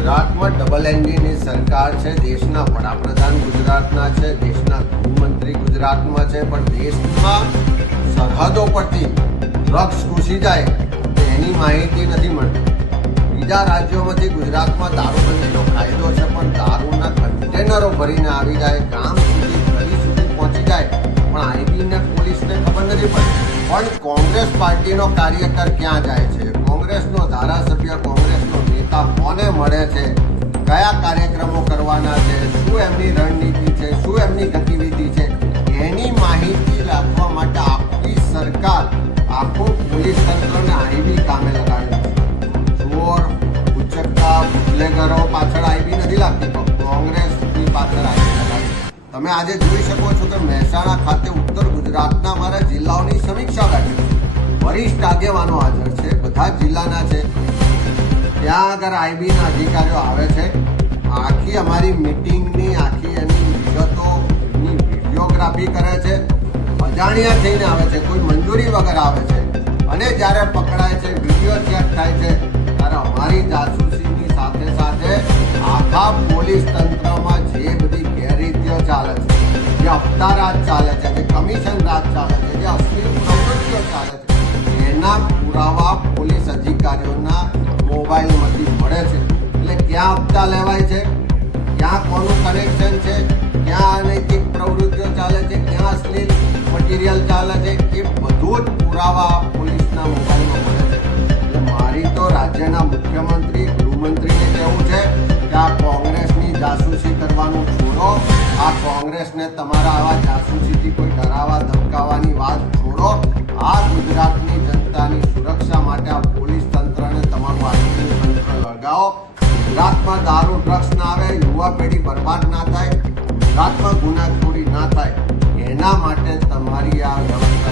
ગુજરાતમાં ડબલ એન્જિનની સરકાર છે. દેશના વડાપ્રધાન ગુજરાતના છે, દેશના ગૃહમંત્રી ગુજરાતમાં છે, પણ દેશમાં સરહદો પરથી ડ્રગ્સ ઘૂસી જાય તો એની માહિતી નથી મળતી. બીજા રાજ્યોમાંથી ગુજરાતમાં દારૂબંધીનો કાયદો છે, પણ દારૂના કન્ટેનરો ભરીને આવી જાય, ગામ સુધી ગલી સુધી પહોંચી જાય, પણ આઈબી ને પોલીસને ખબર નથી પડતી. પણ કોંગ્રેસ પાર્ટીનો કાર્યકર ક્યાં જાય છે, કોંગ્રેસનો ધારાસભ્ય, કોંગ્રેસનો નેતા કોને મળે છે, કયા કાર્યક્રમો કરવાના છે, શું એમની રણનીતિ છે, શું એમની ગતિવિધિ છે, એની માહિતી રાખવા માટે આખી સરકાર, આખું પોલીસ તંત્રને આઈબી કામે લગાડ્યું છે. ચોર, ઉચ્ચકતા, બુટલેગરો પાછળ આઈબી નથી લાગતી, પણ કોંગ્રેસની પાછળ આઈબી લગાડી. તમે આજે જોઈ શકો છો કે મહેસાણા ખાતે ઉત્તર ગુજરાતના મારા જિલ્લાઓની સમીક્ષા બેઠક છે. વરિષ્ઠ આગેવાનો હાજર છે, બધા જ જિલ્લાના છે. ત્યાં આગળ આઈબીના અધિકારીઓ આવે છે, આખી અમારી મિટિંગની આખી એની વિગતોની વિડીયોગ્રાફી કરે છે, અજાણ્યા થઈને આવે છે, કોઈ મંજૂરી વગર આવે છે, અને જ્યારે પકડાય છે, વિડીયો ચેક થાય છે, ત્યારે અમારી જાસૂસીની સાથે સાથે આખા પોલીસ તંત્રમાં જે બધી ગેરરીતિઓ ચાલે છે, જે હપ્તા રાજ ચાલે છે, જે કમિશન રાજ ચાલે છે, જે અશ્લીલ પ્રવૃત્તિઓ ચાલે છે, એના પુરાવા પોલીસ અધિકારીઓના મોબાઈલમાંથી મળે છે. એટલે ક્યાં હપ્તા લેવાય છે, ક્યાં કોનું કનેક્શન છે, ક્યાં અનૈતિક પ્રવૃત્તિઓ ચાલે છે, ક્યાં અશ્લીલ મટીરિયલ ચાલે છે, એ બધું જ પુરાવા પોલીસના મોબાઈલમાં મળે છે. એટલે મારી તો રાજ્યના મુખ્યમંત્રી, ગૃહમંત્રીને કહેવું છે કે આ કોંગ્રેસની જાસૂસી કરવાનું છોડો. આ કોંગ્રેસને તમારા આવા જાસૂસીથી કોઈ ડરાવા ધમકાવવાની વાત છોડો. આ ગુજરાતની જનતાની સુરક્ષા માટે આ પોલીસ તંત્રને તમારું આઈબી તંત્ર લગાવો. ગુજરાતમાં દારૂ ડ્રગ્સ ના આવે, યુવા પેઢી બરબાદ ના થાય, ગુજરાતમાં ગુનાખોરી ના થાય, એના માટે તમારી આ વ્યવસ્થા